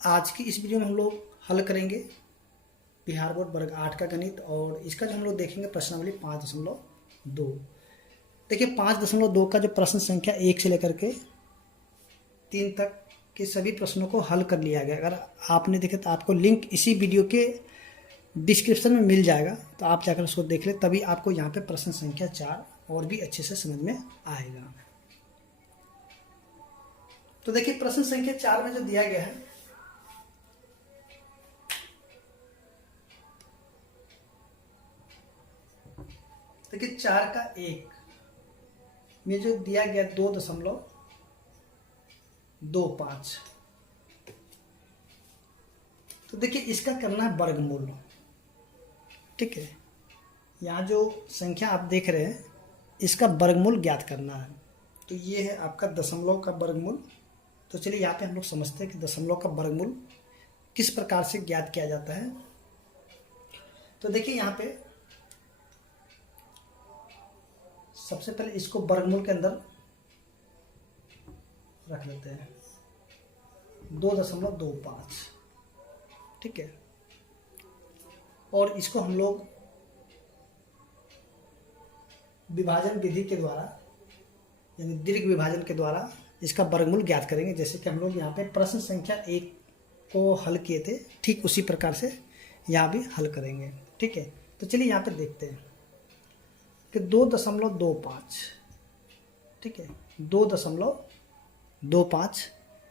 आज की इस वीडियो में हम लोग हल करेंगे बिहार बोर्ड वर्ग 8 का गणित। और इसका जो हम लोग देखेंगे प्रश्नावली 5.2। देखिए 5.2 का जो प्रश्न संख्या 1 से लेकर के 3 तक के सभी प्रश्नों को हल कर लिया गया। अगर आपने देखे तो आपको लिंक इसी वीडियो के डिस्क्रिप्शन में मिल जाएगा, तो आप जाकर उसको देख ले, तभी आपको यहाँ पे प्रश्न संख्या 4 और भी अच्छे से समझ में आएगा। तो देखिए प्रश्न संख्या 4 में जो दिया गया है, देखिए 4 का 1 में जो दिया गया 2.25। तो देखिए इसका करना है वर्गमूल। ठीक है, यहाँ जो संख्या आप देख रहे हैं इसका वर्गमूल ज्ञात करना है। तो ये है आपका दशमलव का वर्गमूल। तो चलिए यहाँ पे हम लोग समझते हैं कि दशमलव का वर्गमूल किस प्रकार से ज्ञात किया जाता है। तो देखिए यहाँ पे सबसे पहले इसको वर्गमूल के अंदर रख लेते हैं 2.25। ठीक है, और इसको हम लोग विभाजन विधि के द्वारा यानी दीर्घ विभाजन के द्वारा इसका वर्गमूल ज्ञात करेंगे। जैसे कि हम लोग यहाँ पे प्रश्न संख्या 1 को हल किए थे, ठीक उसी प्रकार से यहाँ भी हल करेंगे। ठीक है, तो चलिए यहाँ पे देखते हैं कि 2.25। ठीक है, 2.25।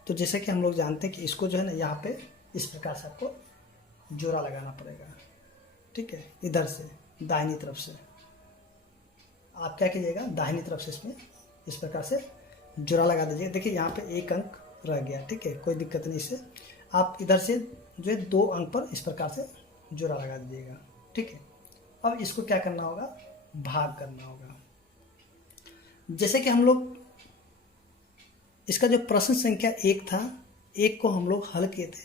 तो जैसे कि हम लोग जानते हैं कि इसको जो है ना यहाँ पे इस प्रकार से आपको जोड़ा लगाना पड़ेगा। ठीक है, इधर से दाहिनी तरफ से आप क्या कीजिएगा, दाहिनी तरफ से इसमें इस प्रकार से जोड़ा लगा दीजिए। देखिए यहाँ पे एक अंक रह गया। ठीक है, कोई दिक्कत नहीं, इससे आप इधर से जो है 2 अंक पर इस प्रकार से जोड़ा लगा दीजिएगा। ठीक है, अब इसको क्या करना होगा, भाग करना होगा। जैसे कि हम लोग इसका जो प्रश्न संख्या 1 था, 1 को हम लोग हल किए थे,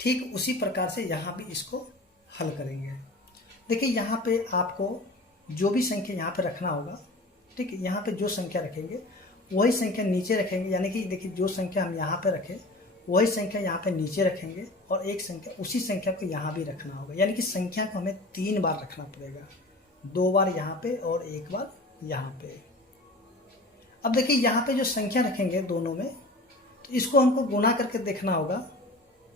ठीक उसी प्रकार से यहाँ भी इसको हल करेंगे। देखिए यहाँ पे आपको जो भी संख्या यहाँ पे रखना होगा, ठीक है, यहाँ पे जो संख्या रखेंगे वही संख्या नीचे रखेंगे। यानी कि देखिए जो संख्या हम यहाँ पे रखें वही संख्या यहाँ पे नीचे रखेंगे, और एक संख्या उसी संख्या को यहाँ भी रखना होगा। यानी कि संख्या को हमें 3 बार रखना पड़ेगा, 2 बार यहाँ पे और 1 बार यहाँ पे। अब देखिए यहाँ पे जो संख्या रखेंगे दोनों में, तो इसको हमको गुणा करके देखना होगा।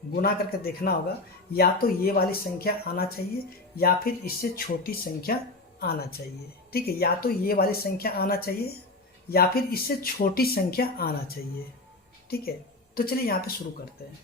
गुणा करके देखना होगा, या तो ये वाली संख्या आना चाहिए या फिर इससे छोटी संख्या आना चाहिए। ठीक है, या तो ये वाली संख्या आना चाहिए या फिर इससे छोटी संख्या आना चाहिए। ठीक है, तो चलिए यहाँ पे शुरू करते हैं।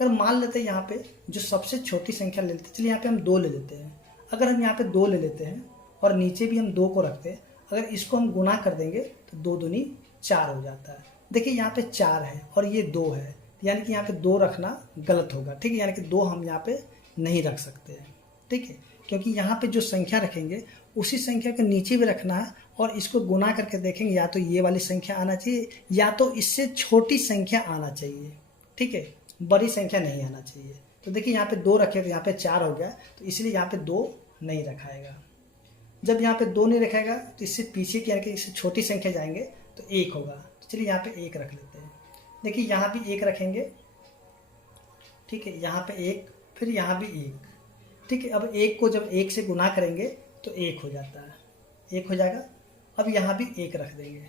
अगर मान लेते हैं यहाँ पे जो सबसे छोटी संख्या ले लेते हैं, चलिए यहाँ पे हम 2 ले लेते हैं। अगर हम यहाँ पे 2 ले लेते हैं और नीचे भी हम 2 को रखते हैं, अगर इसको हम गुणा कर देंगे तो 2 दूनी 4 हो जाता है। देखिए यहाँ पे 4 है और ये 2 है, यानी कि यहाँ पे 2 रखना गलत होगा। ठीक है, यानी कि 2 हम यहाँ पे नहीं रख सकते हैं। ठीक है, क्योंकि यहाँ पे जो संख्या रखेंगे उसी संख्या के नीचे भी रखना है, और इसको गुणा करके देखेंगे या तो ये वाली संख्या आना चाहिए या तो इससे छोटी संख्या आना चाहिए। ठीक है, बड़ी संख्या नहीं आना चाहिए। तो देखिए यहाँ पे 2 रखे तो यहाँ पे 4 हो गया, तो इसलिए यहाँ पे 2 नहीं रखाएगा। जब यहाँ पे 2 नहीं रखाएगा तो इससे पीछे की यानी कि इससे छोटी संख्या जाएंगे तो 1 होगा। तो चलिए यहाँ पे 1 रख लेते हैं। देखिए यहाँ भी 1 रखेंगे। ठीक है, यहाँ पे 1, फिर यहाँ भी 1। ठीक है, अब 1 को जब 1 से गुना करेंगे तो 1 हो जाता है, 1 हो जाएगा। अब यहाँ भी 1 रख देंगे।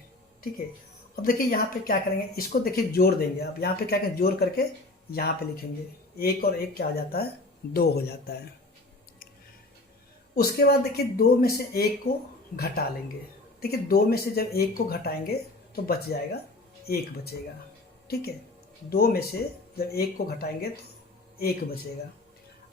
ठीक है, अब देखिए यहाँ पे क्या करेंगे, इसको देखिए जोड़ देंगे। अब यहाँ पे क्या करेंगे, जोड़ करके यहाँ पे लिखेंगे 1 और 1 क्या हो जाता है, 2 हो जाता है। उसके बाद देखिए 2 में से 1 को घटा लेंगे। देखिए 2 में से जब 1 को घटाएंगे तो बच जाएगा, 1 बचेगा। ठीक है, 2 में से जब 1 को घटाएंगे तो 1 बचेगा।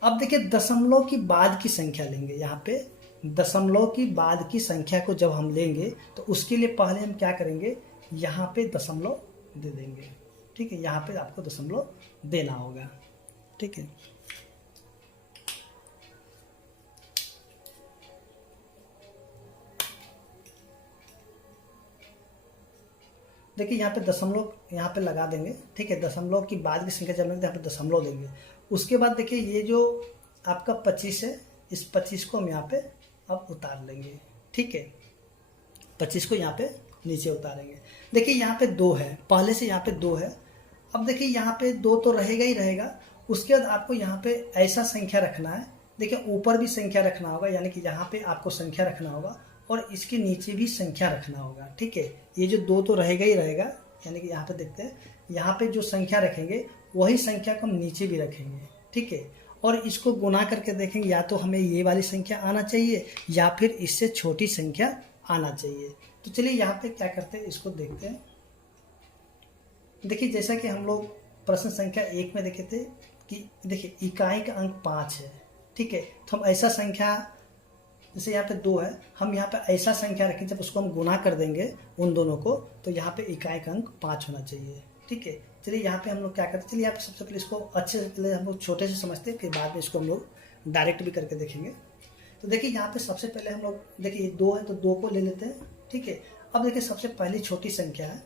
अब देखिए दशमलव की बाद की संख्या लेंगे। यहाँ पे दशमलव की बाद की संख्या को जब हम लेंगे तो उसके लिए पहले हम क्या करेंगे, यहाँ पे दशमलव दे देंगे। ठीक है, यहाँ पे आपको दशमलव देना होगा। ठीक है, देखिए यहाँ पे दशमलव यहाँ पे लगा देंगे। ठीक है, दशमलव की बाद की संख्या जब लेंगे यहाँ पे दशमलव देंगे। उसके बाद देखिए ये जो आपका 25 है, इस 25 को हम यहाँ पे अब उतार लेंगे। ठीक है, 25 को यहाँ पे नीचे उतारेंगे। देखिए यहाँ पे 2 है, पहले से यहाँ पे 2 है। अब देखिए यहाँ पे 2 तो रहेगा ही रहेगा, उसके बाद आपको यहाँ पे ऐसा संख्या रखना है। देखिए ऊपर भी संख्या रखना होगा, यानी कि यहाँ पे आपको संख्या रखना होगा और इसके नीचे भी संख्या रखना होगा। ठीक है, ये जो 2 तो रहेगा ही रहेगा, यानी कि यहाँ पे देखते हैं, यहाँ पे जो संख्या रखेंगे वही संख्या को हम नीचे भी रखेंगे। ठीक है, और इसको गुना करके देखेंगे, या तो हमें ये वाली संख्या आना चाहिए या फिर इससे छोटी संख्या आना चाहिए। तो चलिए यहाँ पे क्या करते हैं, इसको देखते हैं। देखिए जैसा कि हम लोग प्रश्न संख्या 1 में देखे थे कि देखिए इकाई का अंक 5 है। ठीक है, तो हम ऐसा संख्या, जैसे यहाँ पे 2 है, हम यहाँ पे ऐसा संख्या रखें, जब उसको हम गुना कर देंगे उन दोनों को, तो यहाँ पे इकाई का अंक 5 होना चाहिए। ठीक है, चलिए यहाँ पे हम लोग क्या करते हैं, चलिए यहाँ पे सबसे पहले इसको अच्छे से, पहले हम लोग छोटे से समझते हैं, फिर बाद में इसको हम लोग डायरेक्ट भी करके देखेंगे। तो देखिए यहाँ पे सबसे पहले हम लोग, देखिए 2 है तो 2 को ले लेते हैं। ठीक है, अब देखिए सबसे पहली छोटी संख्या है,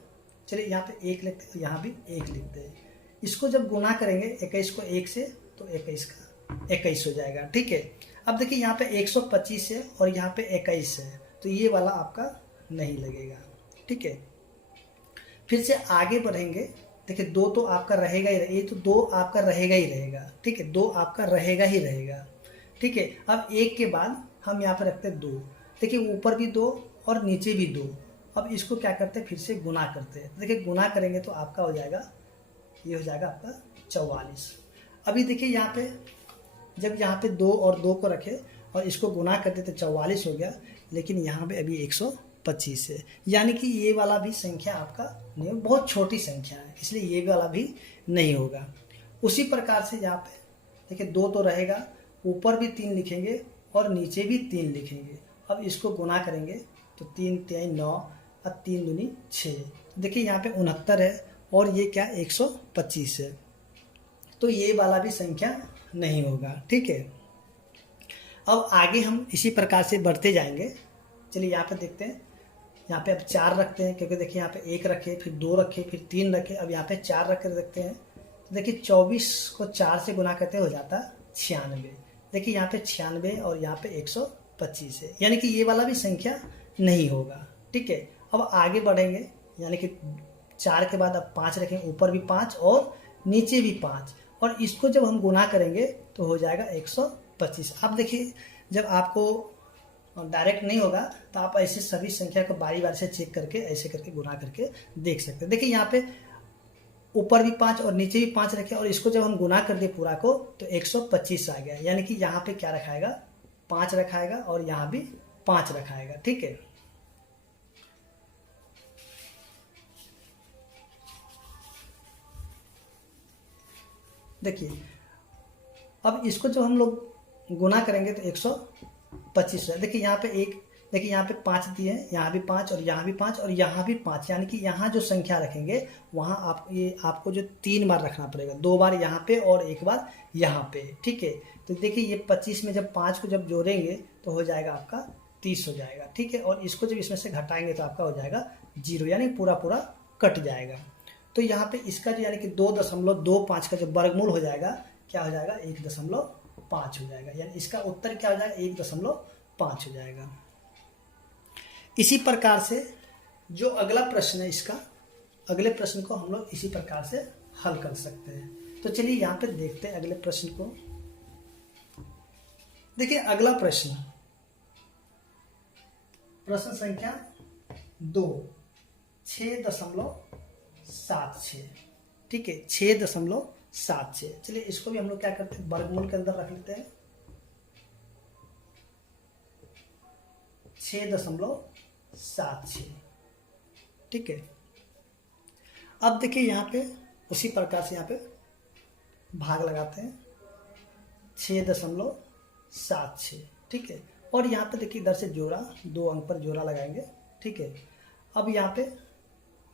चलिए यहाँ पे 1 लिखते हैं, यहाँ भी 1 लिखते हैं। इसको जब गुना करेंगे 21 को 1 से, तो 21 का 21 हो जाएगा। ठीक है, अब देखिए यहाँ पे 125 है और यहाँ पे 21 है, तो ये वाला आपका नहीं लगेगा। ठीक है, फिर से आगे बढ़ेंगे। देखिए 2 तो आपका रहेगा ही, ये तो 2 आपका रहेगा ही रहेगा। ठीक है, 2 आपका रहेगा ही रहेगा। ठीक है, अब 1 के बाद हम यहाँ पे रखते हैं 2। देखिए ऊपर भी 2 और नीचे भी 2। अब इसको क्या करते हैं, फिर से गुना करते हैं। देखिए गुना करेंगे तो आपका हो जाएगा, ये हो जाएगा आपका 44। अभी देखिए यहाँ पे, जब यहाँ पे 2 और 2 को रखे और इसको गुना करते तो 44 हो गया, लेकिन यहाँ पे अभी 125 है, यानी कि ये वाला भी संख्या आपका नहीं, बहुत छोटी संख्या है, इसलिए ये वाला भी नहीं होगा। उसी प्रकार से यहाँ पे देखिए 2 तो रहेगा, ऊपर भी 3 लिखेंगे और नीचे भी 3 लिखेंगे। अब इसको गुना करेंगे तो 3 3 9 और 3 दूनी 6। देखिए यहाँ पे 69 है और ये क्या 125 है, तो ये वाला भी संख्या नहीं होगा। ठीक है, अब आगे हम इसी प्रकार से बढ़ते जाएंगे। चलिए यहाँ पे देखते हैं, यहाँ पे अब 4 रखते हैं, क्योंकि देखिए यहाँ पे 1 रखे, फिर 2 रखे, फिर 3 रखे, अब यहाँ पे 4 रख कर देखते हैं। तो देखिए 24 को 4 से गुना करते हो जाता 96। देखिए यहाँ पे 96 और यहाँ पे 125 है, यानी कि ये वाला भी संख्या नहीं होगा। ठीक है, अब आगे बढ़ेंगे, यानी कि 4 के बाद अब 5 रखेंगे, ऊपर भी 5 और नीचे भी 5, और इसको जब हम गुना करेंगे तो हो जाएगा 125। अब देखिए जब आपको डायरेक्ट नहीं होगा तो आप ऐसे सभी संख्या को बारी बारी से चेक करके ऐसे करके गुना करके देख सकते हैं। देखिए यहाँ पे ऊपर भी 5 और नीचे भी 5 रखे, और इसको जब हम गुना कर दिए पूरा को तो 125 आ गया, यानी कि यहाँ पे क्या रखाएगा, 5 रखाएगा और यहाँ भी 5 रखाएगा। ठीक है, देखिए अब इसको जब हम लोग गुना करेंगे तो 125 है। देखिए यहाँ पे देखिए यहाँ पे 5 दिए हैं, यहाँ भी 5 और यहाँ भी 5 और यहाँ भी 5, यानी कि यहाँ जो संख्या रखेंगे वहाँ आपको जो 3 बार रखना पड़ेगा, 2 बार यहाँ पे और 1 बार यहाँ पे। ठीक है, तो देखिए ये 25 में जब 5 को जब जोड़ेंगे तो हो जाएगा आपका 30 हो जाएगा। ठीक है, और इसको जब इसमें से घटाएंगे तो आपका हो जाएगा 0, यानी पूरा पूरा कट जाएगा। तो यहाँ पे इसका जो यानी कि 2.25 का जो वर्गमूल हो जाएगा, क्या हो जाएगा, 1.5 हो जाएगा, यानी इसका उत्तर क्या हो जाएगा, 1.5 हो जाएगा। इसी प्रकार से जो अगला प्रश्न है, इसका अगले प्रश्न को हम लोग इसी प्रकार से हल कर सकते हैं। तो चलिए यहाँ पे देखते हैं अगले प्रश्न को। देखिए अगला प्रश्न, प्रश्न संख्या 2, 6.76। ठीक है, 6.76। चलिए इसको भी हम लोग क्या करते हैं, वर्गमूल के अंदर रख लेते हैं। 6.76। ठीक है, अब देखिए यहाँ पे उसी प्रकार से यहाँ पे भाग लगाते हैं, 6.76। ठीक है, और यहाँ पे देखिए इधर से जोड़ा, 2 अंक पर जोड़ा लगाएंगे। ठीक है, अब यहाँ पे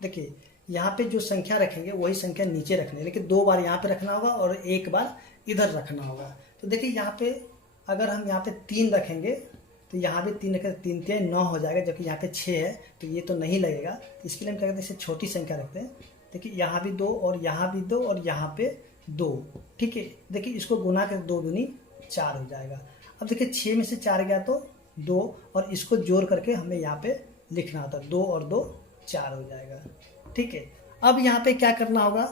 देखिए यहाँ पे जो संख्या रखेंगे वही संख्या नीचे रखनी है, लेकिन 2 बार यहाँ पे रखना होगा और 1 बार इधर रखना होगा। तो देखिए यहाँ पे अगर हम यहाँ पे 3 रखेंगे तो यहाँ भी 3 रखें, 3 3 9 हो जाएगा, जबकि यहाँ पे 6 है तो ये तो नहीं लगेगा। तो इसके लिए हम क्या करते हैं, इसे छोटी संख्या रखते हैं। देखिए यहाँ भी 2 और यहाँ भी 2 और यहाँ पे 2। ठीक है, देखिए इसको गुना कर 2 दूनी 4 हो जाएगा। अब देखिए 6 में से 4 गया तो 2, और इसको जोड़ करके हमें यहाँ पे लिखना होता है, 2 और 2 4 हो जाएगा। ठीक है, अब यहाँ पे क्या करना होगा,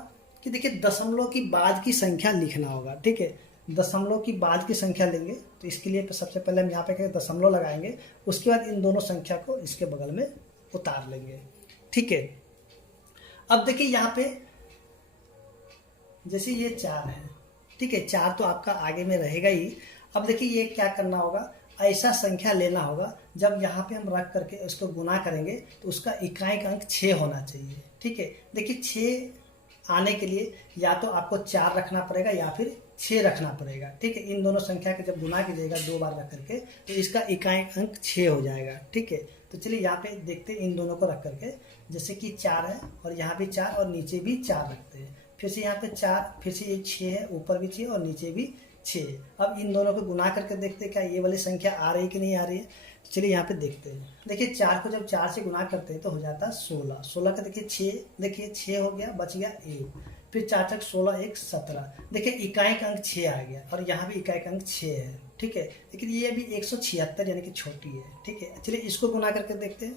कि देखिए दशमलव की बाद की संख्या लिखना होगा, ठीक है। दशमलव की बाद की संख्या लेंगे तो इसके लिए सबसे पहले हम यहाँ पे दशमलव लगाएंगे, उसके बाद इन दोनों संख्या को इसके बगल में उतार लेंगे, ठीक है। अब देखिए यहाँ पे जैसे ये 4 है, ठीक है, 4 तो आपका आगे में रहेगा ही। अब देखिए ये क्या करना होगा, ऐसा संख्या लेना होगा जब यहाँ पे हम रख करके इसको गुना करेंगे तो उसका इकाई का अंक 6 होना चाहिए, ठीक है। देखिए 6 आने के लिए या तो आपको 4 रखना पड़ेगा या फिर 6 रखना पड़ेगा, ठीक है। इन दोनों संख्या के जब गुना कीजिएगा 2 बार रख करके तो इसका इकाई अंक 6 हो जाएगा, ठीक है। तो चलिए यहाँ पे देखते हैं इन दोनों को रख करके, जैसे कि 4 है और यहाँ भी 4 और नीचे भी 4 रखते हैं, फिर से यहाँ पे 4, फिर से ये 6 है, ऊपर भी 6 और नीचे भी 6। अब इन दोनों को गुना करके देखते हैं क्या ये वाली संख्या आ रही है कि नहीं आ रही है। तो चलिए यहाँ पे देखते हैं। देखिए 4 को जब 4 से गुना करते हैं तो हो जाता है 16। 16 का देखिए 6, देखिए 6 हो गया, बच गया 1, फिर 4 चक 16, 1 17। देखिए इकाई का अंक 6 आ गया और यहाँ भी इकाई का अंक 6 है, ठीक है। लेकिन ये अभी 176 यानी कि छोटी है, ठीक है। चलिए इसको गुना करके देखते हैं।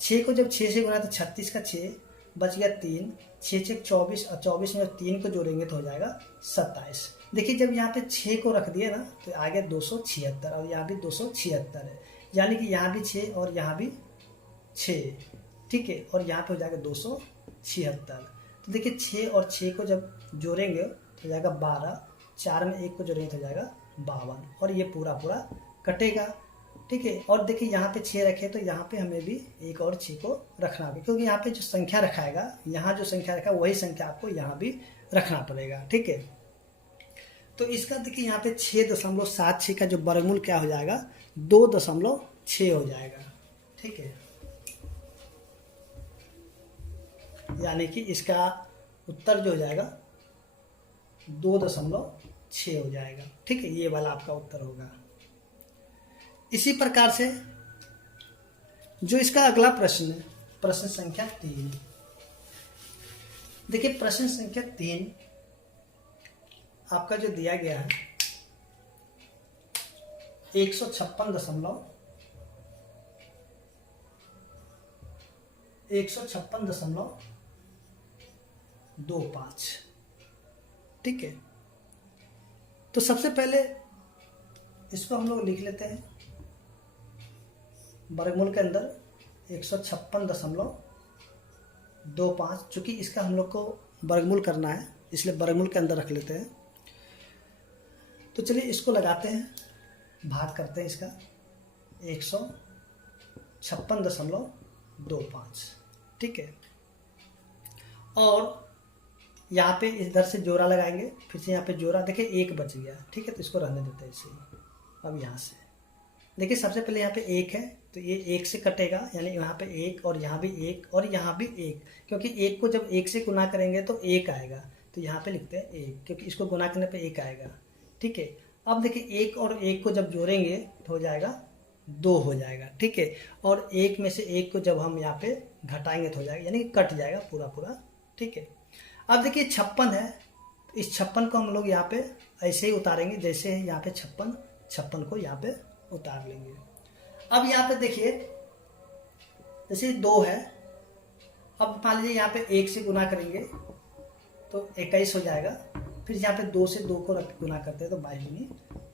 6 को जब 6 से गुना तो 36 का 6, बच गया 3, 6 छक 24 और 24 में 3 को जोड़ेंगे तो हो जाएगा 27। देखिए जब यहाँ पे 6 को रख दिए ना तो आ गया 276 और यहाँ भी 276 है, यानी कि यहाँ भी 6 और यहाँ भी 6, ठीक है। और यहाँ पे हो जाएगा 276। तो देखिए 6 और 6 को जब जोड़ेंगे तो हो जाएगा 12, 4 में 1 को जोड़ेंगे तो हो जाएगा 52 और ये पूरा पूरा कटेगा, ठीक है। और देखिए यहाँ पे 6 रखे तो यहाँ पे हमें भी एक और 6 को रखना होगा, क्योंकि यहाँ पे जो संख्या रखाएगा, यहाँ जो संख्या रखा वही संख्या आपको यहाँ भी रखना पड़ेगा, ठीक है। तो इसका देखिए यहाँ पे 6.76 का जो वर्गमूल क्या हो जाएगा, 2.6 हो जाएगा, ठीक है। यानी कि इसका उत्तर जो हो जाएगा 2.6 हो जाएगा, ठीक है। ये वाला आपका उत्तर होगा। इसी प्रकार से जो इसका अगला प्रश्न है, प्रश्न संख्या 3। देखिए प्रश्न संख्या 3 आपका जो दिया गया है 156.25, ठीक है। तो सबसे पहले इसको हम लोग लिख लेते हैं वर्गमूल के अंदर 156.25, चूंकि इसका हम लोग को वर्गमूल करना है इसलिए वर्गमूल के अंदर रख लेते हैं। तो चलिए इसको लगाते हैं, भाग करते हैं इसका 156.25, ठीक है। और यहाँ पे इधर से जोड़ा लगाएंगे, फिर से यहाँ पे जोड़ा, देखिए 1 बच गया, ठीक है। तो इसको रहने देते हैं इसे। अब यहाँ से देखिए सबसे पहले यहाँ पे 1 है तो ये 1 से कटेगा, यानी यहाँ पे 1 और यहाँ भी 1 और यहाँ भी 1, क्योंकि 1 को जब 1 से गुना करेंगे तो 1 आएगा, तो यहाँ पे लिखते हैं 1, क्योंकि इसको गुना करने पे 1 आएगा, ठीक है। अब देखिए 1 और 1 को जब जोड़ेंगे तो हो जाएगा 2 हो जाएगा, ठीक है। और 1 में से 1 को जब हम यहाँ पे घटाएंगे तो हो जाएगा, यानी कि कट जाएगा पूरा पूरा, ठीक है। अब देखिए 56 है, तो इस 56 को हम लोग यहाँ पे ऐसे ही उतारेंगे, जैसे है यहाँ पे 56 को यहाँ पे उतार लेंगे। अब यहाँ पे देखिए जैसे 2 है, अब मान लीजिए यहाँ पे 1 से गुना करेंगे तो 21 हो जाएगा, फिर यहाँ पे 2 से 2 को रख के गुना करते हैं तो 22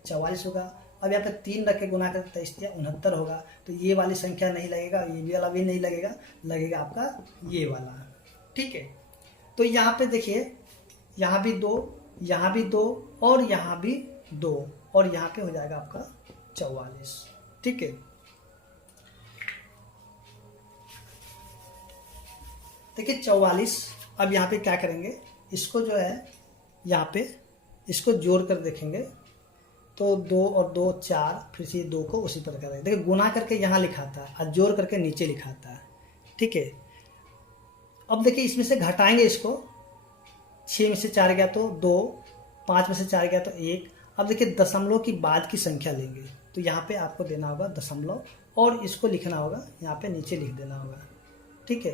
44 होगा। अब यहाँ पे 3 रख के गुना करते तो 23 69 होगा। तो ये वाली संख्या नहीं लगेगा, ये वाला भी नहीं लगेगा, लगेगा आपका ये वाला, ठीक है। तो यहाँ पे देखिए यहाँ भी 2, यहाँ भी 2 और यहाँ भी 2 और यहाँ पे हो जाएगा आपका 44, ठीक है। देखिए 44। अब यहाँ पे क्या करेंगे, इसको जो है यहाँ पे इसको जोड़ कर देखेंगे तो 2 और 2 4, फिर से 2 को उसी प्रकार करेंगे। देखिए गुना करके यहाँ लिखा था और जोड़ करके नीचे लिखा था, ठीक है। अब देखिए इसमें से घटाएंगे इसको, 6 में से 4 गया तो 2, 5 में से 4 गया तो 1। अब देखिए दशमलव की बाद की संख्या लेंगे तो यहाँ पे आपको देना होगा दशमलव और इसको लिखना होगा यहाँ पे नीचे लिख देना होगा, ठीक है।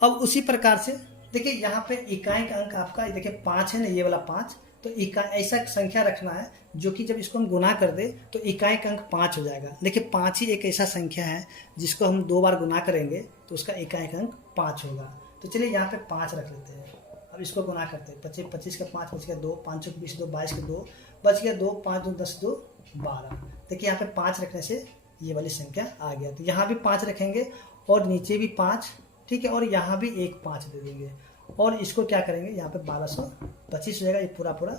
अब उसी प्रकार से देखिए यहाँ पे इकाई का अंक आपका देखिए 5 है ना, ये वाला 5, तो इकाई ऐसा संख्या रखना है जो कि जब इसको हम गुना कर दे तो इकाई का अंक 5 हो जाएगा। देखिए 5 ही एक ऐसा संख्या है जिसको हम 2 बार गुना करेंगे तो उसका इकाई का अंक 5 होगा। तो चलिए यहाँ पे 5 रख लेते हैं। अब इसको गुना करते हैं, 25 25 का 5 बच गया 2, 5 20 2 22 के 2 बच गया 2, 5 2 10 2 12। देखिए यहाँ पे 5 रखने से ये वाली संख्या आ गया, तो यहाँ भी 5 रखेंगे और नीचे भी 5, ठीक है, और यहाँ भी एक 5 दे देंगे और इसको क्या करेंगे, यहाँ पे 1225 हो जाएगा, ये पूरा पूरा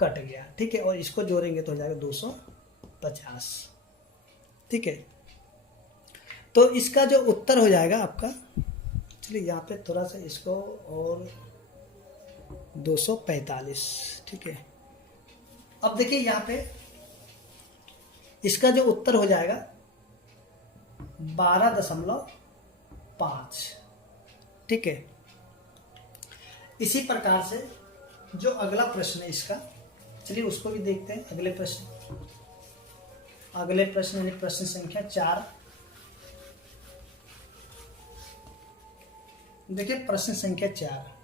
कट गया, ठीक है, और इसको जोड़ेंगे तो हो जाएगा 250, ठीक है। तो इसका जो उत्तर हो जाएगा आपका, चलिए यहाँ पे थोड़ा सा इसको और 245, ठीक है। अब देखिए यहाँ पे इसका जो उत्तर हो जाएगा 12.5, ठीक है। इसी प्रकार से जो अगला प्रश्न है इसका, चलिए उसको भी देखते हैं। अगले प्रश्न यानी प्रश्न संख्या 4। देखिए प्रश्न संख्या 4,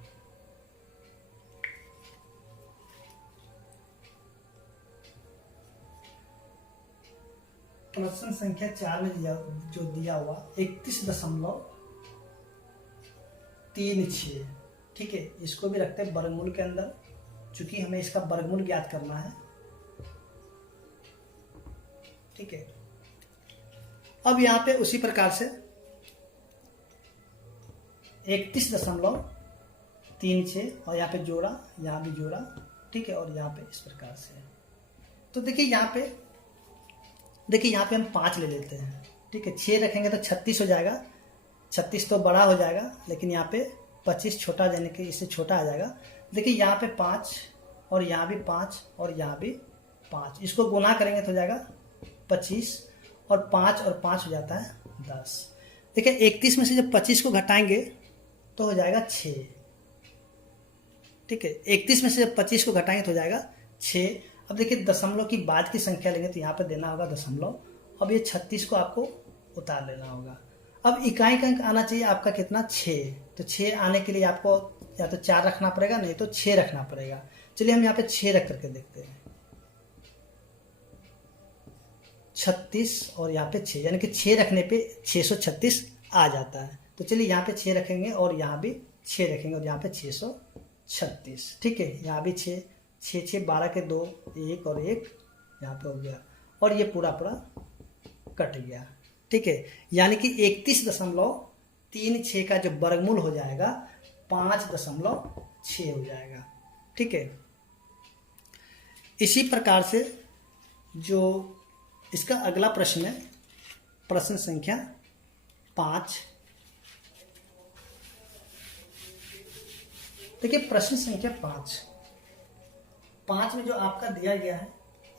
प्रश्न संख्या 4 में जो दिया हुआ 31.36, ठीक है। इसको भी रखते हैं वर्गमूल के अंदर, चूंकि हमें इसका वर्गमूल ज्ञात करना है, ठीक है। अब यहाँ पे उसी प्रकार से 31.36 और यहाँ पे जोड़ा, यहाँ भी जोड़ा, ठीक है, और यहाँ पे इस प्रकार से। तो देखिए यहाँ पे हम 5 ले लेते हैं, ठीक है। 6 रखेंगे तो 36 हो जाएगा, 36 तो बड़ा हो जाएगा, लेकिन यहाँ पे 25 छोटा यानी कि इससे छोटा आ जाएगा। देखिए यहाँ पे 5 और यहाँ भी 5 और यहाँ भी 5, इसको गुना करेंगे तो हो जाएगा 25 और 5 और 5 हो जाता है 10। देखिए 31 में से जब 25 को घटाएंगे तो हो जाएगा 6, ठीक है। 31 में से जब 25 को घटाएंगे तो हो जाएगा 6। अब देखिए दशमलव की बाद की संख्या लेंगे तो यहाँ पे देना होगा दशमलव। अब ये 36 को आपको उतार लेना होगा। अब इकाई का अंक आना चाहिए आपका कितना, 6। तो 6 आने के लिए आपको या तो 4 रखना पड़ेगा, नहीं तो 6 रखना पड़ेगा। चलिए हम यहाँ पे 6 रख करके देखते हैं, 36 और यहाँ पे 6, यानी कि 6 रखने पे 636 आ जाता है। तो चलिए यहाँ पे 6 रखेंगे और यहाँ भी 6 रखेंगे और यहाँ पे 636, ठीक है। यहाँ भी 6 6 6 12 के 2, 1 और 1 यहाँ पे हो गया और ये पूरा पूरा कट गया, ठीक है। यानी कि 31.36 का जो वर्गमूल हो जाएगा 5.6 हो जाएगा, ठीक है। इसी प्रकार से जो इसका अगला प्रश्न है, प्रश्न संख्या 5। देखिए प्रश्न संख्या 5 में जो आपका दिया गया है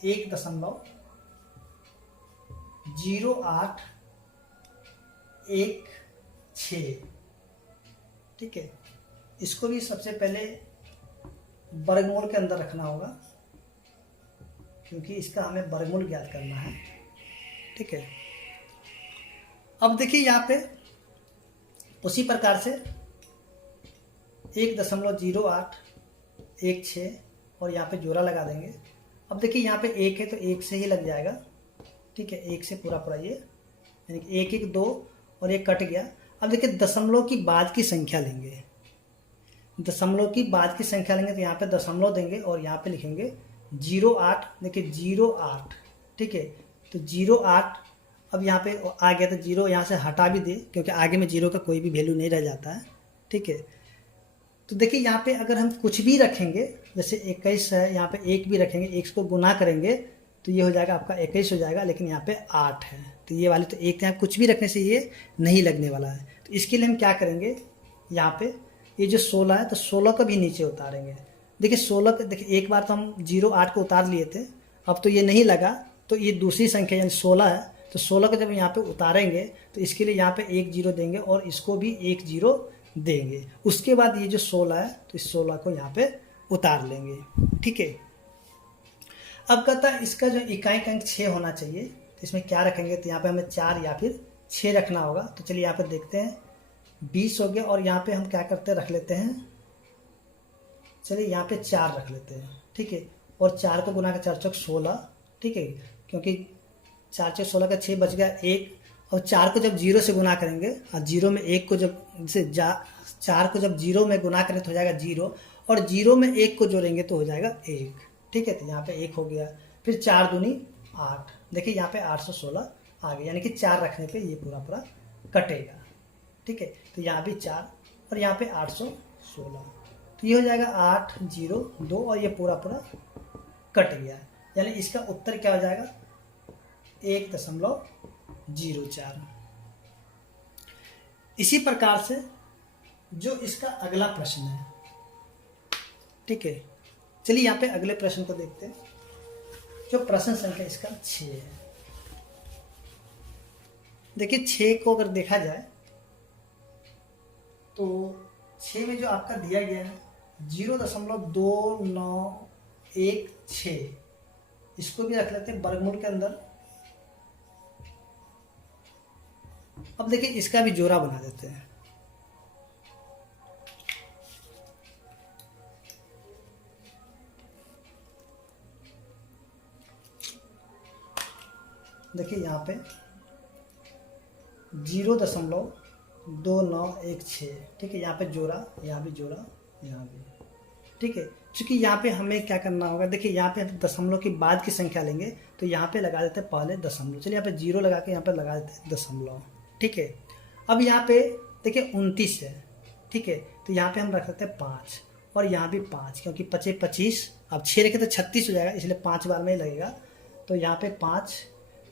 1.0816, ठीक है। इसको भी सबसे पहले वर्गमूल के अंदर रखना होगा, क्योंकि इसका हमें वर्गमूल ज्ञात करना है, ठीक है। अब देखिए यहाँ पे उसी प्रकार से 1.0816 और यहाँ पे जोड़ा लगा देंगे। अब देखिए यहाँ पे 1 है तो 1 से ही लग जाएगा, ठीक है। 1 से पूरा पूरा ये, यानी कि 1 1 2 और ये कट गया। अब देखिए दशमलव की बाद की संख्या लेंगे, दशमलव की बाद की संख्या लेंगे तो यहाँ पे दशमलव देंगे और यहाँ पे लिखेंगे 08। देखिए 08, ठीक है। तो 08 अब यहाँ पे आ गया तो 0 यहाँ से हटा भी दे, क्योंकि आगे में 0 का कोई भी वैल्यू नहीं रह जाता है, ठीक है। तो देखिए यहाँ पे अगर हम कुछ भी रखेंगे, जैसे 21 है, यहाँ पे 1 भी रखेंगे, 1 को गुना करेंगे तो ये हो जाएगा आपका 21 हो जाएगा, लेकिन यहाँ पे 8 है तो ये वाली तो 1 यहाँ कुछ भी रखने से ये नहीं लगने वाला है। तो इसके लिए हम क्या करेंगे, यहाँ पे ये जो 16 है तो 16 को भी नीचे उतारेंगे। देखिए 16 को, देखिए एक बार तो हम 08 को उतार लिए थे, अब तो ये नहीं लगा, तो ये दूसरी संख्या यानी 16 है, तो 16 को जब यहाँ पे उतारेंगे तो इसके लिए यहाँ पे 1 0 देंगे और इसको भी 1 0 देंगे। उसके बाद ये जो 16 है तो इस 16 को यहाँ पे उतार लेंगे, ठीक है। अब कहता है इसका जो इकाई का अंक 6 होना चाहिए, तो इसमें क्या रखेंगे, तो यहाँ पे हमें 4 या फिर 6 रखना होगा। तो चलिए यहाँ पे देखते हैं, 20 हो गया और यहाँ पे हम क्या करते हैं, रख लेते हैं, चलिए यहाँ पे 4 रख लेते हैं, ठीक है। और 4 को गुना कर 4 चौक 16, ठीक है, क्योंकि 4 चौक 16 का 6 बच गया 1 और 4 को जब 0 से गुना करेंगे और 0 में 1 को जब से 4 को जब 0 में गुना करें तो हो जाएगा 0, और 0 में 1 को जोड़ेंगे तो हो जाएगा 1। ठीक है, तो यहाँ पे 1 हो गया। फिर 4 दूनी 8, देखिए यहाँ पे 816 आ गया, यानी कि 4 रखने पे ये पूरा पूरा कटेगा। ठीक है, तो यहाँ भी 4 और यहाँ पे 816, तो ये हो जाएगा 8 0 2 और ये पूरा पूरा कट गया, यानी इसका उत्तर क्या हो जाएगा 1.04। इसी प्रकार से जो इसका अगला प्रश्न है, ठीक है, चलिए यहाँ पे अगले प्रश्न को देखते हैं। जो प्रश्न संख्या इसका 6 है, देखिए 6 को अगर देखा जाए तो 6 में जो आपका दिया गया है 0.2916, इसको भी रख लेते हैं वर्गमूल के अंदर। अब देखिए इसका भी जोड़ा बना देते हैं। देखिए यहाँ पे 0.2916, ठीक है, यहाँ पे जोड़ा, यहाँ भी जोड़ा, यहाँ भी। ठीक है, क्योंकि यहाँ पे हमें क्या करना होगा, देखिए यहाँ पे हम दशमलव के बाद की संख्या लेंगे तो यहाँ पे लगा देते हैं पहले दशमलव। चलिए यहाँ पे 0 लगा के यहाँ पे लगा देते हैं दशमलव। ठीक है, अब यहाँ पे देखिए 29 है। ठीक है, तो यहाँ पे हम रख सकते हैं 5 और यहाँ भी 5, क्योंकि 25 25, अब 6 रखे तो 36 हो जाएगा, इसलिए 5 बार में ही लगेगा। तो यहाँ पे 5,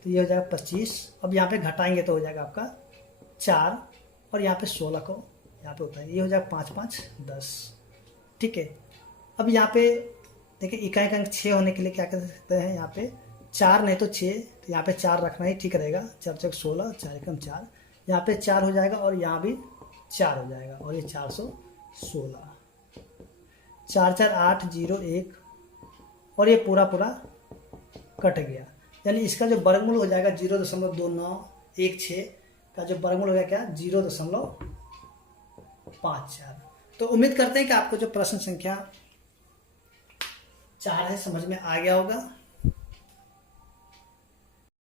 तो ये हो जाएगा 25। अब यहाँ पे घटाएंगे तो हो जाएगा आपका 4 और यहाँ पे 16 को यहाँ पे होता है, ये हो जाएगा 5 5 10। ठीक है, अब यहाँ पे देखिए इकाई का अंक 6 होने के लिए क्या कर सकते हैं, यहाँ पे 4 नहीं तो 6, तो यहाँ पे 4 रखना ही ठीक रहेगा। 4 4 16, 4 एकम 4, यहाँ पे 4 हो जाएगा और यहाँ भी 4 हो जाएगा, और ये 416। 4 4 8 0 1 और ये पूरा पूरा कट गया, यानी इसका जो वर्गमूल हो जाएगा 0.2916 का जो वर्गमूल हो गया क्या 0.54। तो उम्मीद करते हैं कि आपको जो प्रश्न संख्या 4 है समझ में आ गया होगा।